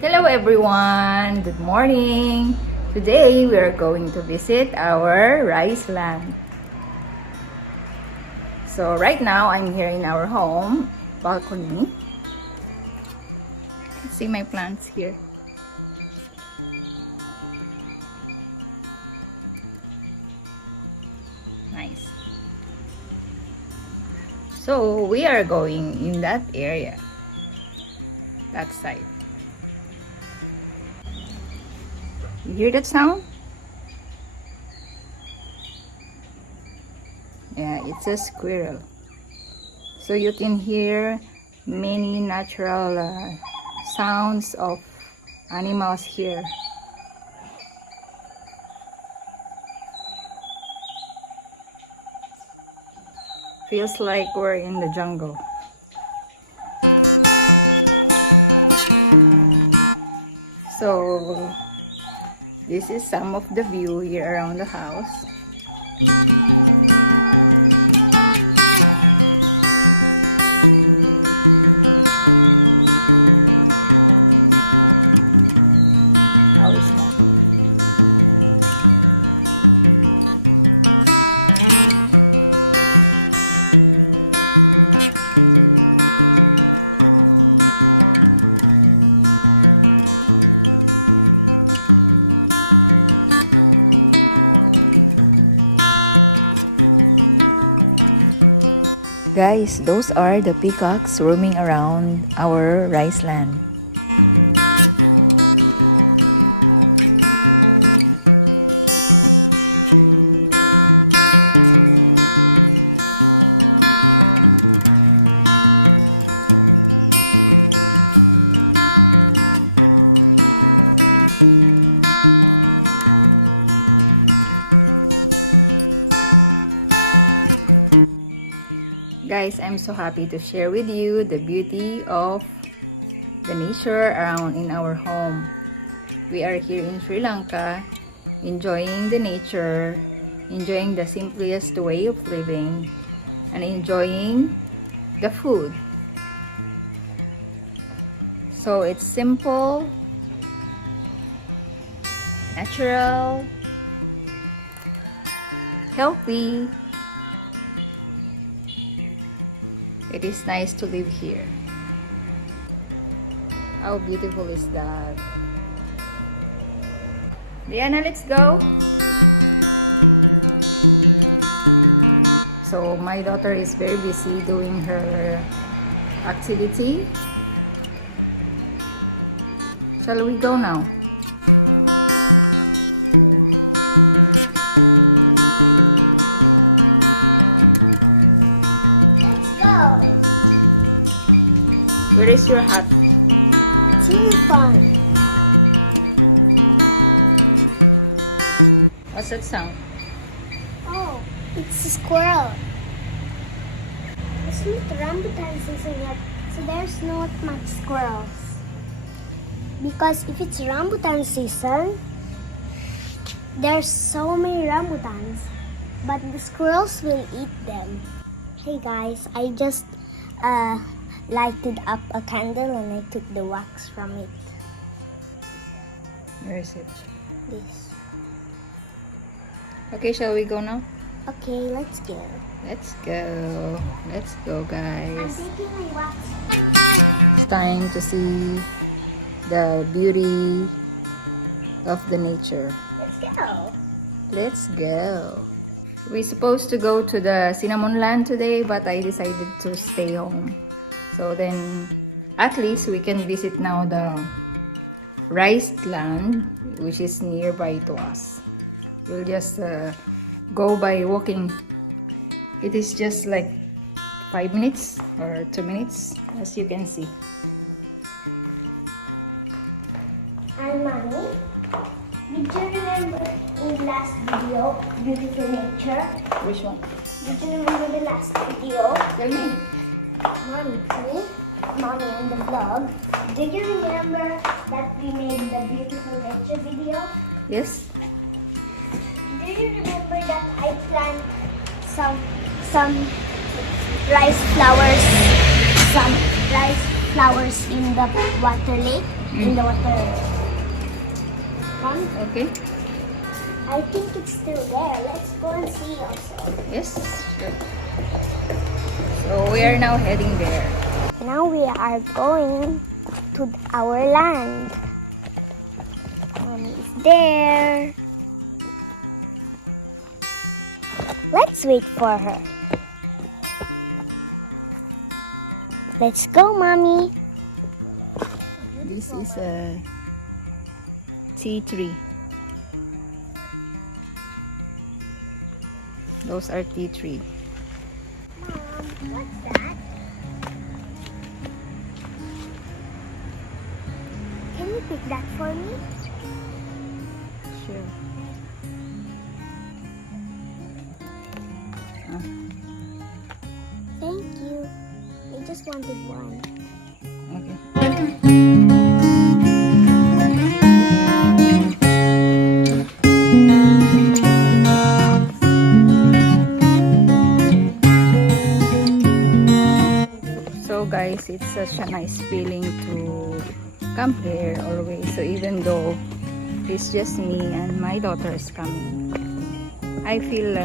Hello everyone! Good morning! Today we are going to visit our rice land. So right now I'm here in our home balcony. See my plants here. Nice. So we are going in that area. That side. You hear that sound? Yeah, it's a squirrel. So you can hear many natural sounds of animals here. Feels like we're in the jungle. So this is some of the view here around the house. Guys, those are the peacocks roaming around our rice land. Guys, I'm so happy to share with you the beauty of the nature around in our home. We are here in Sri Lanka, enjoying the nature, enjoying the simplest way of living, and enjoying the food. So it's simple, natural, healthy. It is nice to live here. How beautiful is that? Diana, let's go! So my daughter is very busy doing her activity. Shall we go now? Where is your hat? It's unicorn. What's that sound? Oh, it's a squirrel. It's not rambutan season yet, so there's not much squirrels. Because if it's rambutan season, there's so many rambutans, but the squirrels will eat them. Hey guys, I just lighted up a candle and I took the wax from it. Where is it? This. Okay, shall we go now? Okay, let's go. Let's go. Let's go, I'm guys. taking my wax. It's time to see the beauty of the nature. Let's go. Let's go. We're supposed to go to the cinnamon land today, but I decided to stay home. So then, at least we can visit now the rice land, which is nearby to us. We'll just go by walking. It is just like 5 minutes or 2 minutes, as you can see. And Mommy, did you remember in the last video, Beautiful Nature? Which one? Did you remember the last video? Tell me. Mommy and the vlog. Do you remember that we made the Beautiful Nature video? Yes? Do you remember that I planted some rice flowers, some rice flowers in the water lake, in the water pond. Okay. I think it's still there. Let's go and see also. Yes. Good. So we are now heading there. Now we are going to our land. Mommy's there. Let's wait for her. Let's go, Mommy. This is a tea tree. Those are tea tree. What's that? Can you pick that for me? Sure. Thank you. I just wanted one. Okay. So guys, it's such a nice feeling to come here always. So even though it's just me and my daughter is coming, I feel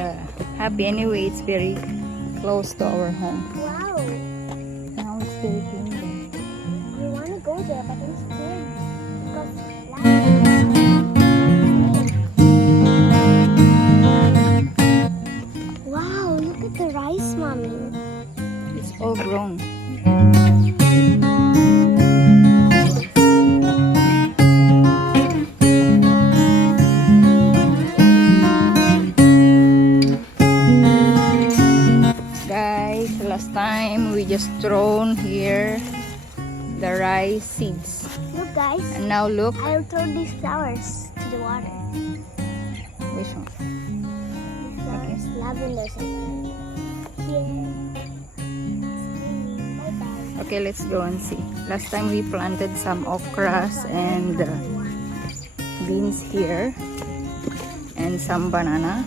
happy anyway. It's very close to our home. Wow. Now it's very clean. I want to go there, but I'm scared. Wow, look at the rice, Mommy. It's all grown. Guys, last time we just thrown here the rice seeds. Look, guys. And now look. I'll throw these flowers to the water. This one. Okay. There's lavender scent. Yeah. Okay, let's go and see. Last time we planted some okras and beans here and some banana.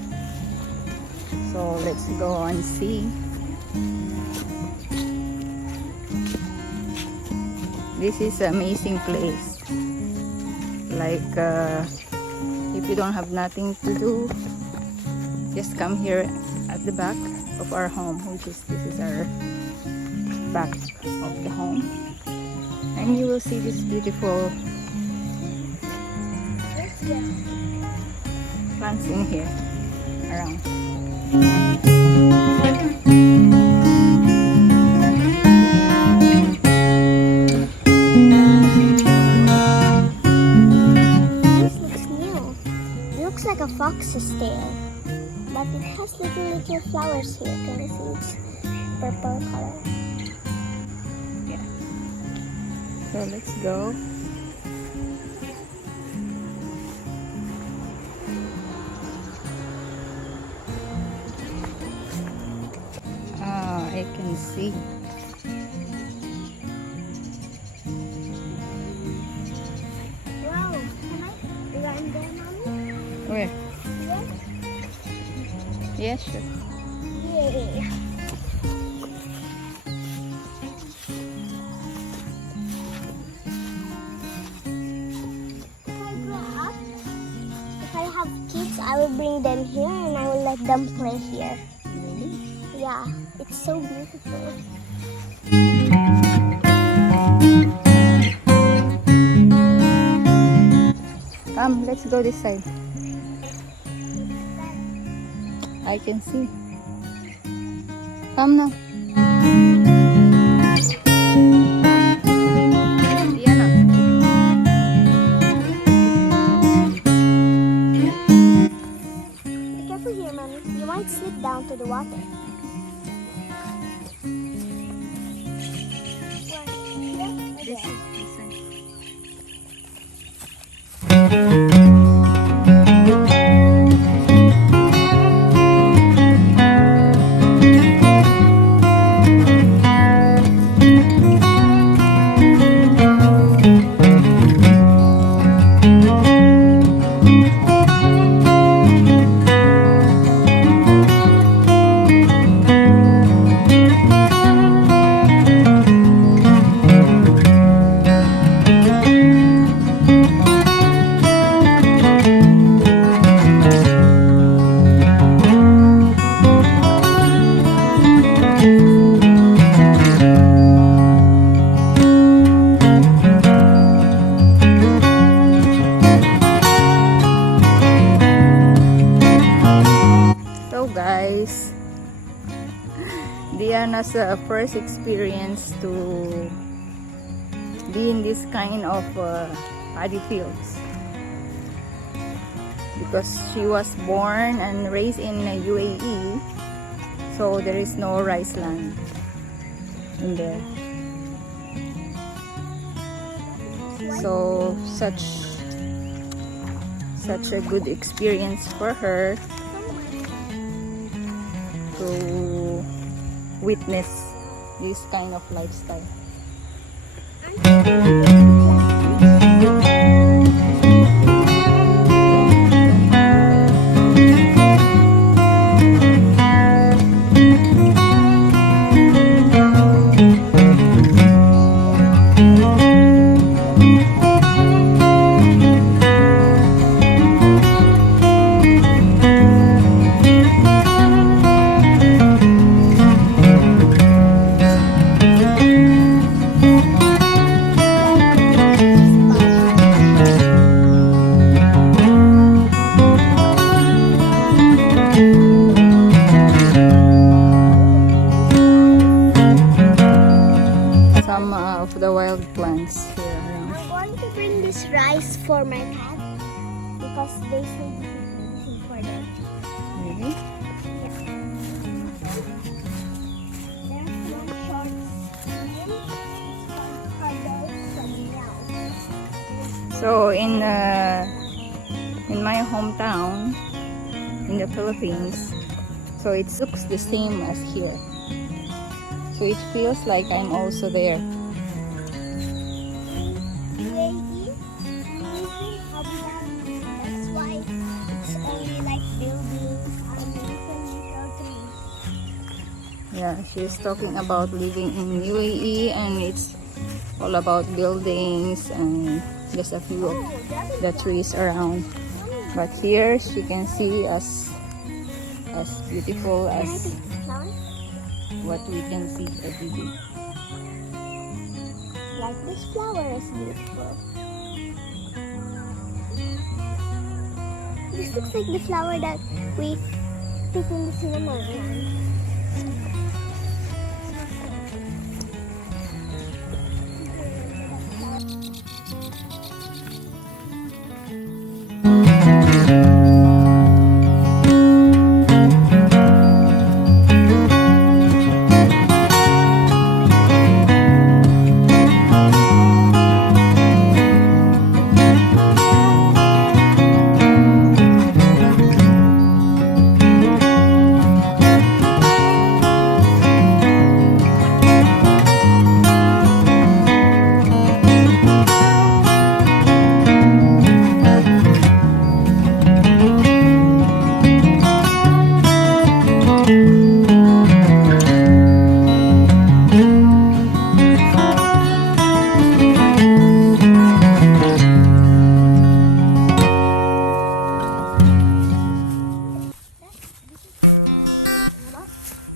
So let's go and see. This is an amazing place. Like if you don't have nothing to do, just come here at the back of our home, which is this is our back of the home, and you will see this beautiful Let's go. plants in here around. This looks new. It looks like a fox's tail, but it has little flowers here. Can you see? It's purple color. So let's go. I can see. Wow, can I run there, Mommy? Where? Here? Yes, sure. Yay! If I grow up, if I have kids, I will bring them here and I will let them play here. Really? Yeah, it's so beautiful. Come, let's go this side. I can see. Come now. Be careful here, Mommy. You might slip down to the water. This side. was a first experience to be in this kind of paddy fields, because she was born and raised in UAE, so there is no rice land in there. So such a good experience for her to witness this kind of lifestyle. Some of the wild plants here around. I'm going to bring this rice for my cat because they say this is easy for them. Really? Yeah. So, there's one short name. It's called Cuddles and Meow. So in my hometown in the Philippines, so it looks the same as here. So it feels like I'm also there. UAE, Abu Dhabi. That's why it's only like buildings and little trees. Yeah, she's talking about living in UAE, and it's all about buildings and just a few of the trees around. But here she can see as beautiful as what we can see every day. Like this flower is beautiful. This looks like the flower that we pick in the cinnamon land. Remember that flower?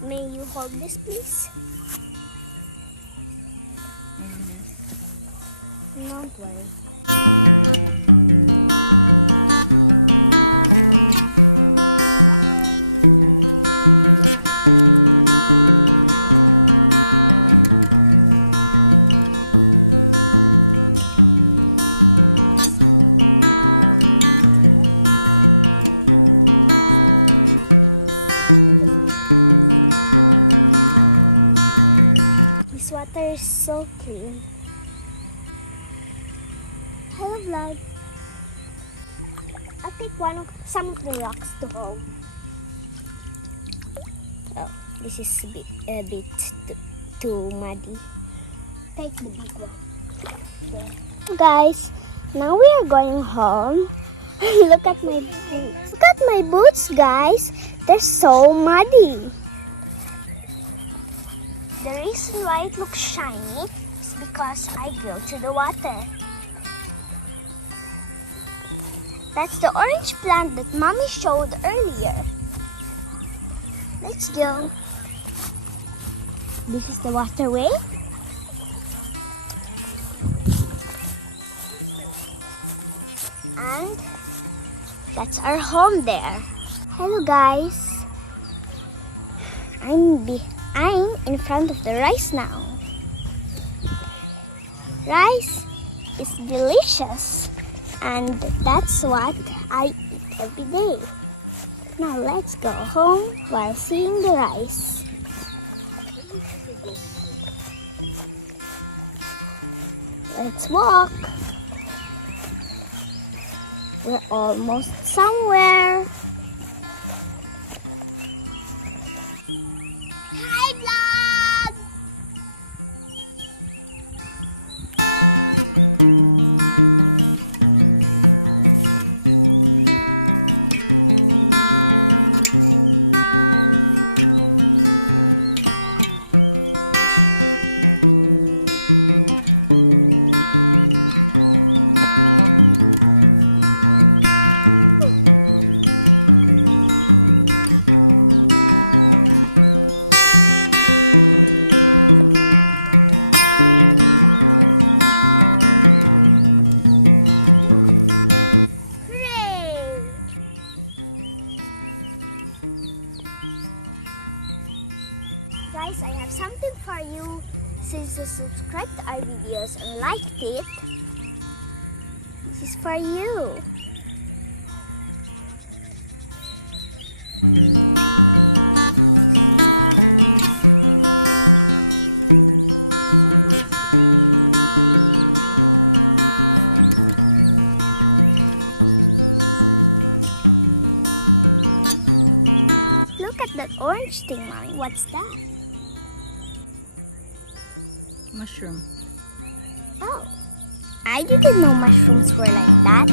May you hold this, please? Don't worry. This water is so clean. Hello, vlog. I'll take some of the rocks to home. Oh, this is a bit too muddy. Take the big one. There. Guys, now we are going home. Look at my boots. Look at my boots, guys. They're so muddy. The reason why it looks shiny is because I go to the water. That's the orange plant that Mommy showed earlier. Let's go. This is the waterway. And that's our home there. Hello guys. I'm in front of the rice now. Rice is delicious, and that's what I eat every day. Now let's go home while seeing the rice. Let's walk. We're almost somewhere. Hi, vlog! Guys, I have something for you. Since you subscribed to our videos and liked it, this is for you. Look at that orange thing, Mommy. What's that? Mushroom. Oh, I didn't know mushrooms were like that.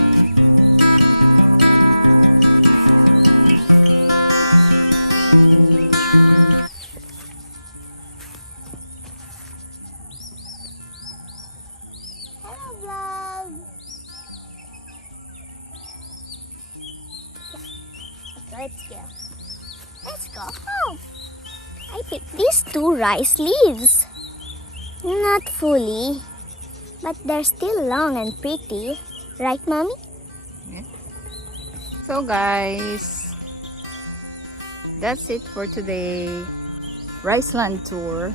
Hello, vlog. Let's go home. I picked these 2 rice leaves. Not fully, but they're still long and pretty. Right, Mommy? So guys, that's it for today. Riceland tour.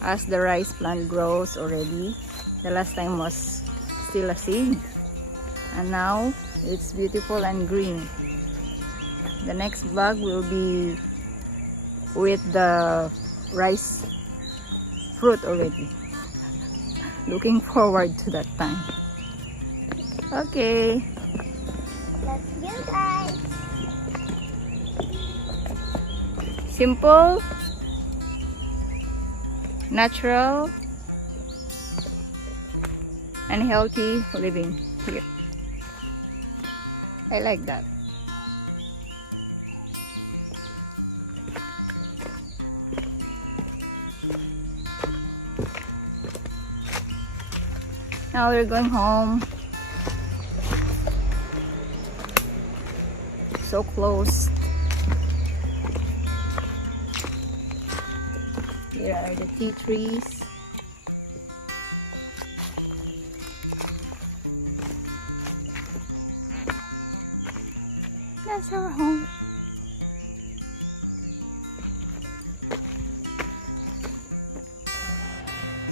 As the rice plant grows already, the last time was still a seed, and now it's beautiful and green. The next vlog will be with the rice fruit already. Looking forward to that time. Okay. Let's go, guys. Simple, natural, and healthy living. I like that. Now we're going home. So close. Here are the tea trees. That's our home.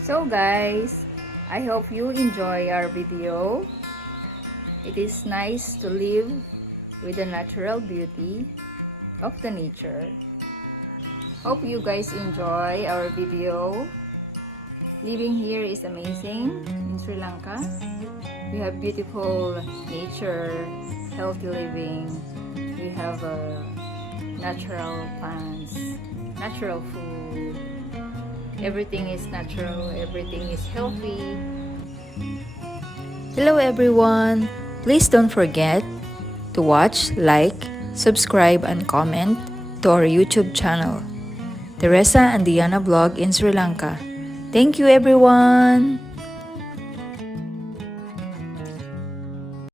So guys, I hope you enjoy our video. It is nice to live with the natural beauty of the nature. Hope you guys enjoy our video. Living here is amazing in Sri Lanka. We have beautiful nature, healthy living. We have natural plants, natural food. Everything is natural, everything is healthy. Hello everyone! Please don't forget to watch, like, subscribe, and comment to our YouTube channel, Theresa&Diyana Blog in Sri Lanka. Thank you everyone!